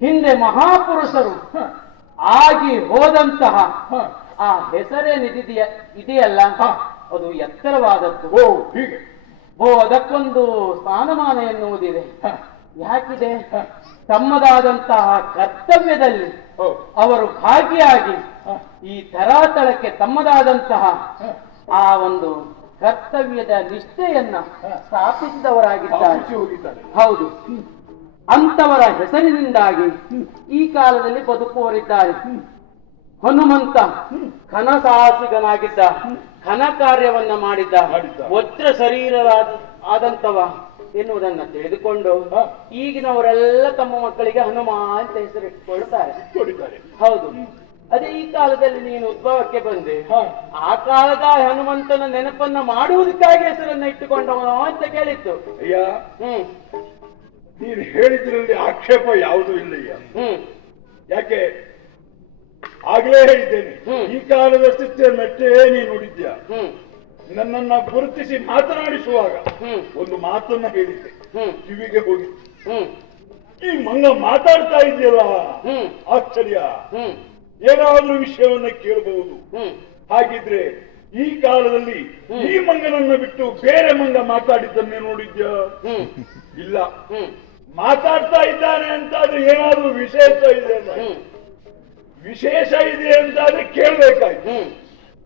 ಹಿಂದೆ ಮಹಾಪುರುಷರು ಆಗಿ ಹೋದಂತಹ ಆ ಹೆಸರೇನಿದೆಯ ಇದೆಯಲ್ಲ, ಅದು ಎತ್ತರವಾದದ್ದು. ಹೀಗೆ ಅದಕ್ಕೊಂದು ಸ್ಥಾನಮಾನ ಎನ್ನುವುದಿದೆ. ಯಾಕಿದೆ? ತಮ್ಮದಾದಂತಹ ಕರ್ತವ್ಯದಲ್ಲಿ ಅವರು ಭಾಗಿಯಾಗಿ ಈ ತರಾತಳಕ್ಕೆ ತಮ್ಮದಾದಂತಹ ಆ ಒಂದು ಕರ್ತವ್ಯದ ನಿಷ್ಠೆಯನ್ನ ಸ್ಥಾಪಿಸಿದವರಾಗಿದ್ದಾರೆ. ಹೌದು, ಅಂತವರ ಹೆಸರಿನಿಂದಾಗಿ ಈ ಕಾಲದಲ್ಲಿ ಬದುಕುವರಿದ್ದಾರೆ. ಹನುಮಂತ ಘನಸಾಹಸಿಗನಾಗಿದ್ದ, ಘನ ಕಾರ್ಯವನ್ನ ಮಾಡಿದ್ದ, ವಜ್ರ ಶರೀರವಾದಂತವ ಎನ್ನುವುದನ್ನ ತಿಳಿದುಕೊಂಡು ಈಗಿನವರೆಲ್ಲ ತಮ್ಮ ಮಕ್ಕಳಿಗೆ ಹನುಮ ಅಂತ ಹೆಸರಿಟ್ಟುಕೊಳ್ಳುತ್ತಾರೆ. ಹೌದು, ಅದೇ ಈ ಕಾಲದಲ್ಲಿ ನೀನು ಉದ್ಭವಕ್ಕೆ ಬಂದೆ, ಆ ಕಾಲದ ಹನುಮಂತನ ನೆನಪನ್ನ ಮಾಡುವುದಕ್ಕಾಗಿ ಹೆಸರನ್ನ ಇಟ್ಟುಕೊಂಡವನು ಅಂತ ಕೇಳಿತ್ತು. ಅಯ್ಯ, ನೀನು ಹೇಳಿದ್ರಲ್ಲಿ ಆಕ್ಷೇಪ ಯಾವುದೂ ಇಲ್ಲಯ್ಯ. ಯಾಕೆ ಆಗ್ಲೇ ಹೇಳಿದ್ದೇನೆ, ಈ ಕಾಲದ ಸ್ಥಿತಿಯನ್ನಷ್ಟೇ ನೀನು ನುಡಿದ್ಯಾ. ನನ್ನನ್ನ ಗುರುತಿಸಿ ಮಾತನಾಡಿಸುವಾಗ ಒಂದು ಮಾತನ್ನ ಹೇಳಿದ್ದೆ, ಕಿವಿಗೆ ಹೋಗಿತ್ತು. ಈ ಮಂಗ ಮಾತಾಡ್ತಾ ಇದೆಯಲ್ಲ, ಆಶ್ಚರ್ಯ. ಏನಾದ್ರೂ ವಿಷಯವನ್ನ ಕೇಳಬಹುದು. ಹಾಗಿದ್ರೆ ಈ ಕಾಲದಲ್ಲಿ ಈ ಮಂಗನನ್ನ ಬಿಟ್ಟು ಬೇರೆ ಮಂಗ ಮಾತಾಡಿದ್ದನ್ನೇ ನೋಡಿದ್ಯಾ? ಇಲ್ಲ. ಮಾತಾಡ್ತಾ ಇದ್ದಾನೆ ಅಂತಾದ್ರೆ ಏನಾದ್ರೂ ವಿಶೇಷ ಇದೆ ಅಂತ, ವಿಶೇಷ ಇದೆ ಅಂತಾದ್ರೆ ಕೇಳ್ಬೇಕಾಯ್ತು.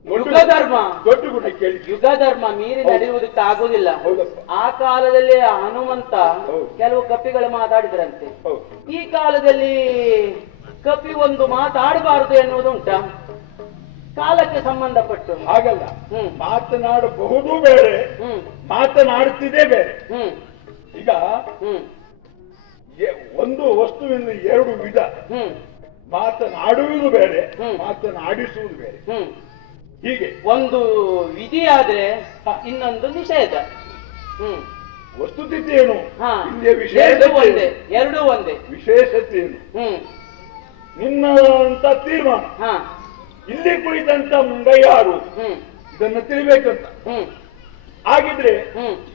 ಯುಗ ಧರ್ಮ, ದೊಡ್ಡ ಗುಣ ಕೇಳಿ, ಯುಗ ಧರ್ಮ ಮೀರಿ ನಡೆಯುವುದಕ್ಕೆ ಆಗುದಿಲ್ಲ. ಆ ಕಾಲದಲ್ಲಿ ಹನುಮಂತ ಕೆಲವು ಕಪಿಗಳು ಮಾತಾಡಿದ್ರಂತೆ. ಈ ಕಾಲದಲ್ಲಿ ಕಪಿ ಒಂದು ಮಾತಾಡಬಾರದು ಎನ್ನುವುದುಂಟ, ಕಾಲಕ್ಕೆ ಸಂಬಂಧಪಟ್ಟು. ಹಾಗಲ್ಲ, ಮಾತನಾಡಬಹುದು ಬೇರೆ, ಮಾತನಾಡುತ್ತಿದೆ ಬೇರೆ. ಈಗ ಒಂದು ವಸ್ತುವಿನ ಎರಡು ವಿಧ, ಮಾತನಾಡುವುದು ಬೇರೆ, ಮಾತನಾಡಿಸುವುದು ಬೇರೆ. ಹೀಗೆ ಒಂದು ವಿಧಿ ಆದ್ರೆ ಇನ್ನೊಂದು ನಿಷೇಧ. ವಸ್ತುಸ್ಥಿತಿ ಏನು? ಒಂದೇ, ಎರಡೂ ಒಂದೇ. ವಿಶೇಷತೆ ಏನು? ನಿನ್ನಂತ ತೀರ್ಮಾನ. ಇಲ್ಲಿ ಕುಳಿತಂತ ಮುಂಗಯ್ಯಾರು ಇದನ್ನ ತಿಳಿಬೇಕಂತ. ಹಾಗಿದ್ರೆ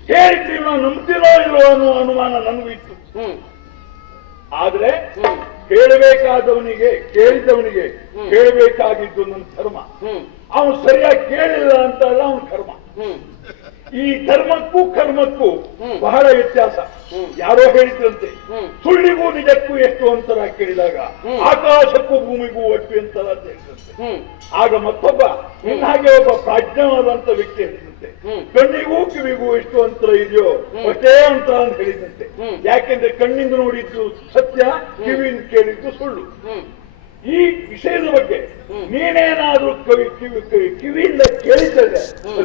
ಹೇಳಿದ್ರಿ ನಾವು ನಂಬ್ತಿರೋ ಇಲ್ವೋ ಅನ್ನೋ ಅನುಮಾನ ನನಗೂ ಇತ್ತು. ಆದ್ರೆ ಕೇಳಬೇಕಾದವನಿಗೆ, ಕೇಳಿದವನಿಗೆ ಕೇಳಬೇಕಾಗಿದ್ದು ನನ್ನ ಧರ್ಮ. ಅವನು ಸರಿಯಾಗಿ ಕೇಳಿಲ್ಲ ಅಂತ ಅಲ್ಲ, ಅವನ ಕರ್ಮ. ಈ ಧರ್ಮಕ್ಕೂ ಕರ್ಮಕ್ಕೂ ಬಹಳ ವ್ಯತ್ಯಾಸ. ಯಾರೋ ಹೇಳಿದ್ರಂತೆ, ಸುಳ್ಳಿಗೂ ನಿಜಕ್ಕೂ ಎಷ್ಟು ಅಂತರ ಕೇಳಿದಾಗ ಆಕಾಶಕ್ಕೂ ಭೂಮಿಗೂ ಒಟ್ಟು ಅಂತರ ಅಂತ ಹೇಳಿದಂತೆ. ಆಗ ಮತ್ತೊಬ್ಬ ಇನ್ನ ಹಾಗೆ ಒಬ್ಬ ಪ್ರಾಜ್ಞವಾದಂತ ವ್ಯಕ್ತಿ ಹೇಳಿದಂತೆ, ಕಣ್ಣಿಗೂ ಕಿವಿಗೂ ಎಷ್ಟು ಅಂತರ ಇದೆಯೋ ಅಷ್ಟೇ ಅಂತರ ಅಂತ ಹೇಳಿದಂತೆ. ಯಾಕೆಂದ್ರೆ ಕಣ್ಣಿಂದ ನೋಡಿದ್ದು ಸತ್ಯ, ಕಿವಿಯಿಂದ ಕೇಳಿದ್ದು ಸುಳ್ಳು. ಈ ವಿಷಯದ ಬಗ್ಗೆ ನೀನೇನಾದ್ರೂ ಕಿವಿಯಿಂದ ಕೇಳಿದರೆ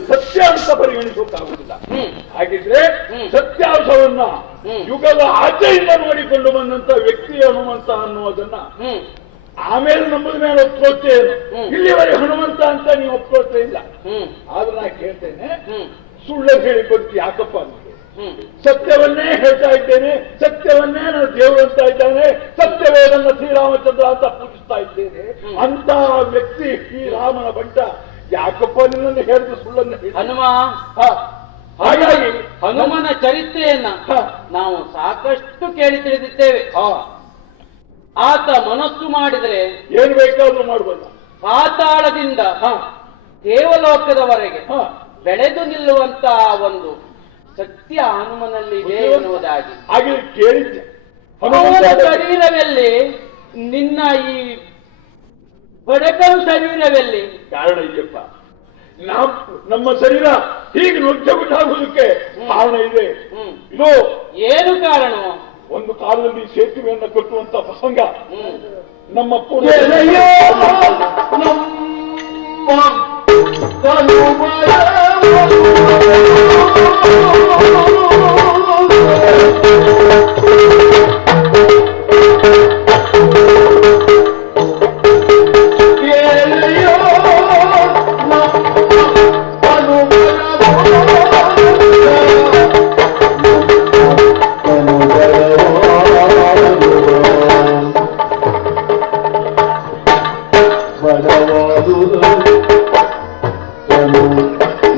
ಸತ್ಯ ಅಂತ ಪರಿಗಣಿಸೋಕ್ಕಾಗುವುದಿಲ್ಲ. ಹಾಗಿದ್ರೆ ಸತ್ಯಾಂಶವನ್ನ ಯುಗದ ಆಚೆಯಿಂದ ನೋಡಿಕೊಂಡು ಬಂದಂತ ವ್ಯಕ್ತಿ ಹನುಮಂತ ಅನ್ನುವುದನ್ನ ಆಮೇಲೆ ನಂಬುದ ಮೇಲೆ ಒಪ್ಕೋತೇ ಏನು? ಇಲ್ಲಿವರೆಗೆ ಹನುಮಂತ ಅಂತ ನೀವು ಒಪ್ಕೋತೇ ಇಲ್ಲ. ಆದ್ರೆ ನಾ ಕೇಳ್ತೇನೆ, ಸುಳ್ಳು ಹೇಳಿ ಬದುಕಿ ಯಾಕಪ್ಪ ಅಂದ್ರೆ ಸತ್ಯವನ್ನೇ ಹೇಳ್ತಾ ಇದ್ದೇನೆ, ಸತ್ಯವನ್ನೇ ನಾನು ದೇವರು ಅಂತ ಇದ್ದಾನೆ, ಸತ್ಯವೇ ನನ್ನ ಶ್ರೀರಾಮಚಂದ್ರ ಅಂತ ಪೂಜಿಸ್ತಾ ಇದ್ದೇನೆ ಅಂತ ವ್ಯಕ್ತಿ ಈ ರಾಮನ ಬಂಟ ಯಾಕಪ್ಪ ನಿನ್ನನ್ನು ಹೇಳಿದ ಸುಳ್ಳನ್ನು ಹನುಮ. ಹಾಗಾಗಿ ಹನುಮನ ಚರಿತ್ರೆಯನ್ನ ನಾವು ಸಾಕಷ್ಟು ಕೇಳಿ ತಿಳಿದಿದ್ದೇವೆ. ಆತ ಮನಸ್ಸು ಮಾಡಿದರೆ ಏನು ಬೇಕಾದ್ರೂ ಮಾಡಬಲ್ಲ. ಪಾತಾಳದಿಂದ ದೇವಲೋಕದವರೆಗೆ ಬೆಳೆದು ನಿಲ್ಲುವಂತ ಒಂದು ಸತ್ಯ ಹನುಮನಲ್ಲಿ ಇದೆ ಎನ್ನುವುದಾಗಿ. ಹಾಗೆ ಕೇಳಿದ್ದೆ. ಅವನ ಶರೀರದಲ್ಲಿ, ನಿನ್ನ ಈ ಬಡಕನ ಶರೀರದಲ್ಲಿ ಕಾರಣ ಇದೆಯಪ್ಪ. ನಮ್ಮ ಶರೀರ ಹೀಗೆ ನುಗ್ಗುವುದಕ್ಕೆ ಕಾರಣ ಇದೆ. ಇದು ಏನು ಕಾರಣ? ಒಂದು ಕಾಲದಲ್ಲಿ ಸೇತುವೆಯನ್ನು ಕಟ್ಟುವಂತ ಪ್ರಸಂಗ ನಮ್ಮ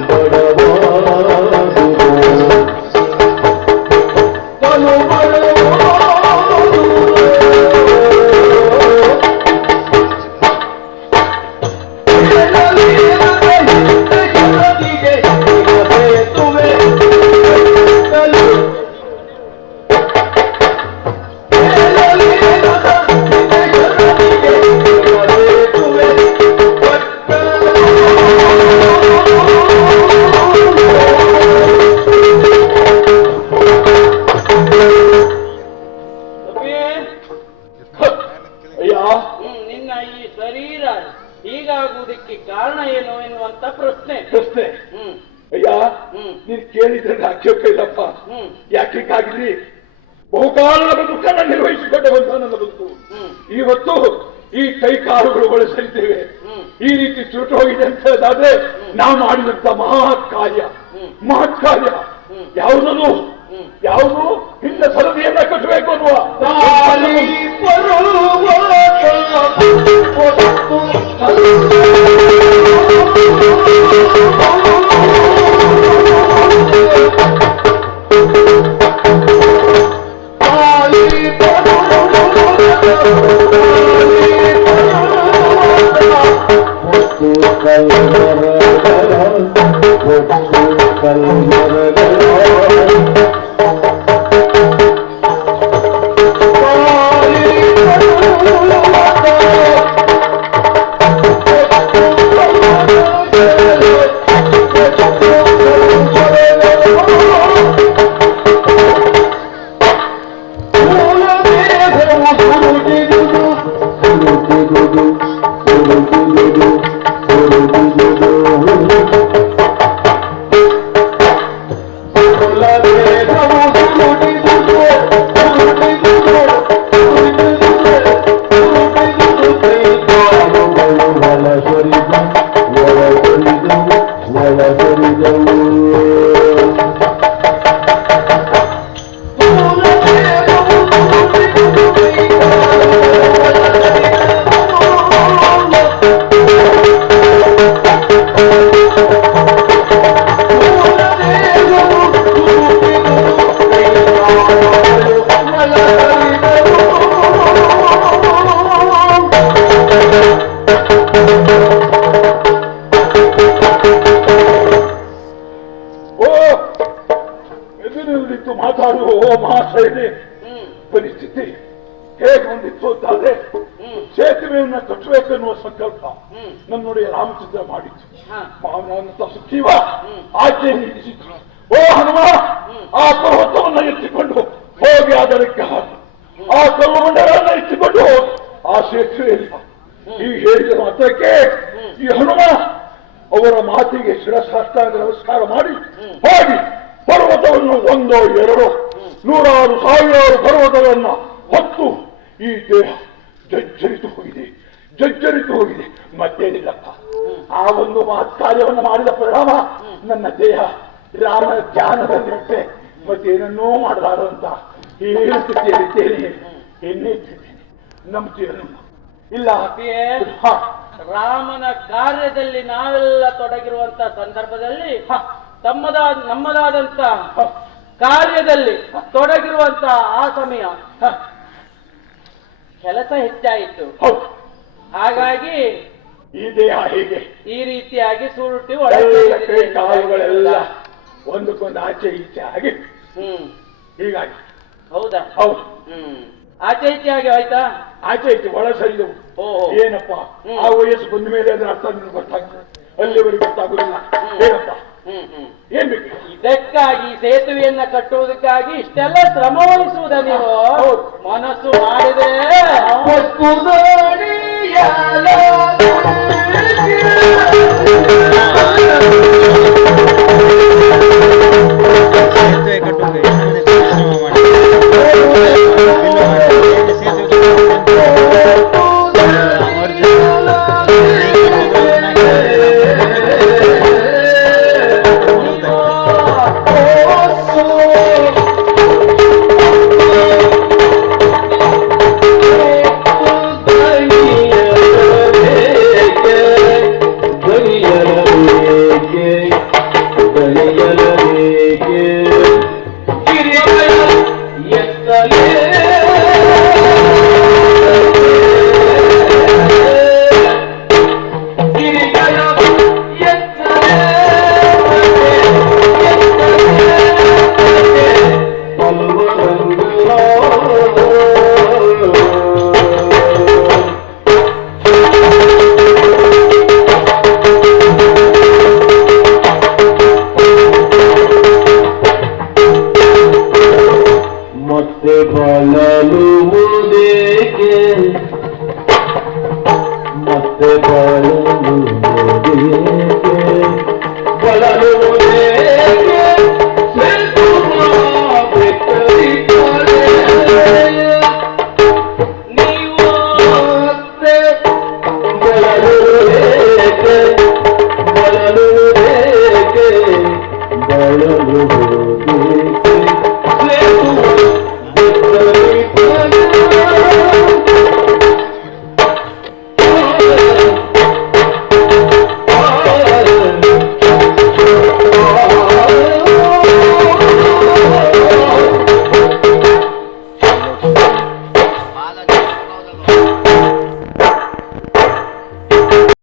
ಬಡವಾದು ನಿನ್ನ ಈ ಶರೀರ ಹೀಗಾಗುವುದಕ್ಕೆ ಕಾರಣ ಏನು ಎನ್ನುವಂತ ಪ್ರಶ್ನೆ. ಅಯ್ಯ, ನೀನ್ ಕೇಳಿದ್ರೆ ಇಲ್ಲಪ್ಪ. ಯಾಕಿಗಾಗಿರ್ಲಿ ಬಹುಕಾಲದ ದುಃಖನ ನಿರ್ವಹಿಸಿಕೊಂಡ ಬಂದ ನನ್ನ ಬದುಕು. ಇವತ್ತು ಈ ಕೈ ಕಾಲುಗಳು ಬಳಸಲಿದ್ದೇವೆ. ಈ ರೀತಿ ಸುಟ್ಟು ಹೋಗಿದೆ ಅಂತ ಹೇಳಿದಾದ್ರೆ ನಾವು ಮಾಡಿದಂತ ಮಹತ್ ಕಾರ್ಯ ಯಾವುದನ್ನು ಯಾವುದು ಹಿಂದ ಸರದಿಯನ್ನ ಕಟ್ಟಬೇಕು ಅನ್ನುವ ಮಾತಾಡುವ ಮಹಾಶಯನೇ ಪರಿಸ್ಥಿತಿ ಹೇಗೆ ಹೊಂದಿತ್ತು ಅಂತಾದ್ರೆ ಸೇತುವೆಯನ್ನ ಕಟ್ಟಬೇಕೆನ್ನುವ ಸಂಕಲ್ಪ ನನ್ನೊಡೆಯ ರಾಮಚಂದ್ರ ಮಾಡಿತ್ತು. ಮಾವನಂತ ಸುಖೀವ ಆಚೆ ನಿಲ್ಲಿಸಿದ್ರು. ಓ ಹನುಮ, ಆ ಪರ್ವತವನ್ನ ಎತ್ತಿಕೊಂಡು ಹೋಗಿ ಅದಕ್ಕೆ ಹಾಕಿ, ಆ ಕಲ್ಲುಮಂಡಲನ್ನ ಎತ್ತಿಕೊಂಡು ಹೋಗಿ ಆ ಸೇತುವೆಯಲ್ಲಿ ಈ ಹೇಳಿದ ಮಾತ್ರಕ್ಕೆ ಈ ಹನುಮ ಅವರ ಮಾತಿಗೆ ಶಿರಸಾಷ್ಟಾಂಗ ನಮಸ್ಕಾರ ಮಾಡಿ ಹೋಗಿ ಪರ್ವತವನ್ನು ಒಂದೋ ಎರಡೋ ನೂರಾರು ಸಾವಿರಾರು ಪರ್ವತಗಳನ್ನ ಹೊತ್ತು ಈ ದೇಹ ಜಜ್ಜರಿತು ಹೋಗಿದೆ ಮತ್ತೇನಿಲ್ಲಪ್ಪ. ಆ ಒಂದು ಕಾರ್ಯವನ್ನು ಮಾಡಿದ ಪರಿಣಾಮ ನನ್ನ ದೇಹ ರಾಮನ ಧ್ಯಾನದಲ್ಲಿರುತ್ತೆ, ಮತ್ತೇನನ್ನೂ ಮಾಡಲಾರಂತ ಈ ಸ್ಥಿತಿಯಲ್ಲಿದ್ದೇನೆ. ಎನ್ನಿದ್ದೇನೆ ನಂಬ್ತೀರನ್ನು ಇಲ್ಲ. ರಾಮನ ಕಾರ್ಯದಲ್ಲಿ ನಾವೆಲ್ಲ ತೊಡಗಿರುವಂತ ಸಂದರ್ಭದಲ್ಲಿ ನಮ್ಮದಾದಂತ ಕಾರ್ಯದಲ್ಲಿ ತೊಡಗಿರುವಂತ ಆ ಸಮಯ ಕೆಲಸ ಹೆಚ್ಚಾಯಿತು. ಹಾಗಾಗಿ ಈ ದೇಹ ಹೀಗೆ ಈ ರೀತಿಯಾಗಿ ಸುರುಟಿ ಕಾಲುಗಳೆಲ್ಲ ಒಂದಕ್ಕೊಂದು ಆಚೆ ಈಚೆ ಆಗಿ ಹೀಗಾಗಿ. ಹೌದಾ? ಹೌದು. ಆಚೆ ಈಚೆ ಆಗಿ ಆಯ್ತಾ? ಆಚೆ ಈಚೆ ಒಳ ಸರಿದವು. ಏನಪ್ಪ, ಆ ವಯಸ್ಸು ಬಂದ ಮೇಲೆ ಅದ್ರ ಅರ್ಥ ನಿಮ್ಗೆ ಗೊತ್ತಾಗ್ತದೆ, ಅಲ್ಲಿವರೆಗೆ ಗೊತ್ತಾಗುದಿಲ್ಲ. ಏನಪ್ಪ ಏನ್ ಬೇಕು? ಇದಕ್ಕಾಗಿ ಸೇತುವೆಯನ್ನ ಕಟ್ಟುವುದಕ್ಕಾಗಿ ಇಷ್ಟೆಲ್ಲ ಶ್ರಮ ವಹಿಸುವುದ ನೀವು? ಮನಸ್ಸು ಮಾಡಿದ್ರೆ